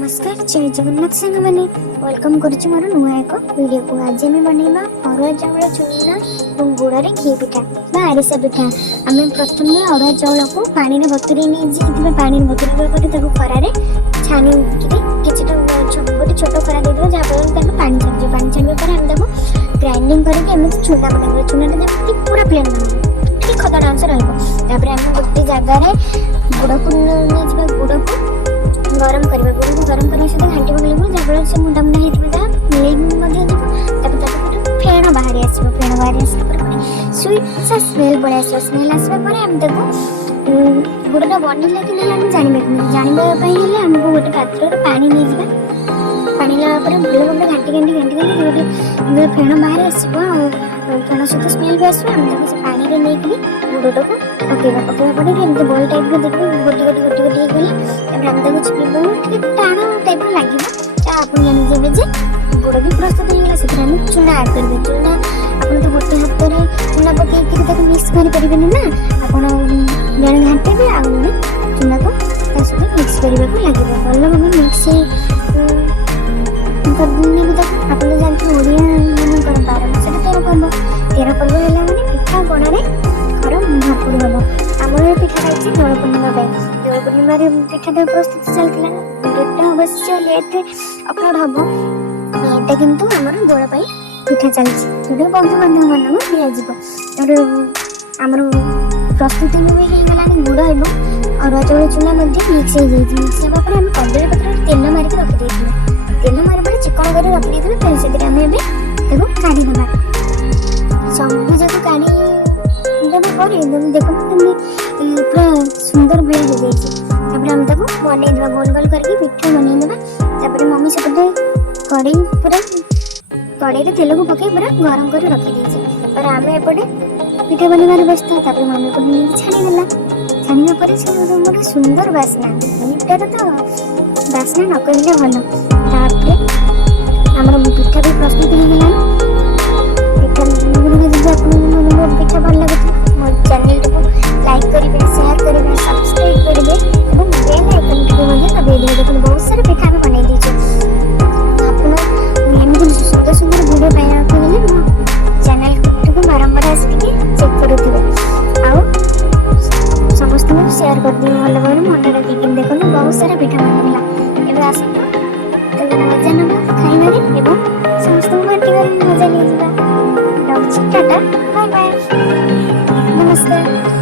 नमस्कार जय जगन्नाथ सांग मैंने वेलकम करुच्ची मोर नुआ एक वीडियो को आज आम बनवा अरुआ चाउल चूना और गुड़ घी पिठा आरिसा पिठा। आम प्रथम अरुआ चाउल को पानी में बतुरी नहीं पानी बतुरी खरार छाणी कि गोटे छोट खरा दे जहाँफल पानी छाड़ पानी छाड़ा पर आम ग्राइंडिंग करके चूना बना चूना पूरा प्लेन बना खतरा अंश रही गोटे जगार गुड़ को नहीं गुड़ को गरम करवा गुड़ को गरम करने सहित घाटी पकड़ जहाँफल से मुंडा मुंडा होता फेण बाहर आस फेण बाहर आस स्वीट सा स्मेल पड़े आस स्मेल आसवा आम गुड़ा बनला कि नहीं आम जानवाई आमको गोटे पात्र पानी नहीं पानी भल भाव घाटी घाटी घाटी घाटी गोटे फेण बाहर आसो फेण सहित स्मेल भी आसो आम से पानी में नहीं गुड़ को पकेवा पकेवा पड़े एमती बल टाइप देखिए गोटी गोटी गोटी गोटी गली आम चिपी टाण टाइप लगे आप जानिजे जे गुड़ भी प्रस्तुत होगा से चूना आड करेंगे चूना आप तो गोटे हाथ में चूना पकईकि मिक्स करें ना आप जड़े घाटे आ चूना को मिक्स करने को लगे भल भाव मिक्स आप जानते ओडिया मान 12 मास 13 पर्व है मैंने पिठा पणार घर भरपूर हम आम पिठा खाई दोल पूर्णिमा दोल पूर्णिमा पिठा तो प्रस्तुत चलता वीडियो अवश्य लेट अपलोड हम यहाँ कितु आम दोल पिठा चलती जो बंधु बांधव मानक दिज्व आम प्रस्तुति भी होगा गुड़ और अरुआ चाउल चूना मिक्स हो मिक्स होगा आम कदली पत्र तेल मारिक रखिदे तेल मारे चिकन कर रखिदे फिर से आम एवं काढ़ीदे सब जाक काढ़ी देखो पूरा सुंदर भी हो जाए आम बनईदे गोल गोल करके पिठा बनईदे मम्मी सेपटे कड़े पूरा कड़े तेल को पकई पूरा गरम कर रखी और आम एपटे पिठा बनवार व्यस्त मम्मी को नहीं छाणीदेला छाणा पर गोटे सुंदर बास्ना पिठार तो बास्ना न कहले भल आम पिठा भी प्रस्तुत हो पिठा भल लगे मो चैनल को लाइक करेंगे शेयर करेंगे सब्सक्राइब करेंगे और बेल आइकन को दबाई देवे देखो बहुत सारा पिठा भी बनई दीजिए आपड़ी सुंदर सुंदर वीडियो पाइबा मो चैनल को बारंबार आसिक चेक करुवे समस्त शेयर कर दिए भल भाव मन रखिक देखो बहुत सारा पिठा बनला एवं आस मजा ना खाइबारे समस्त बांटिबार मजा नहीं टाटा बाय बाय नमस्कार।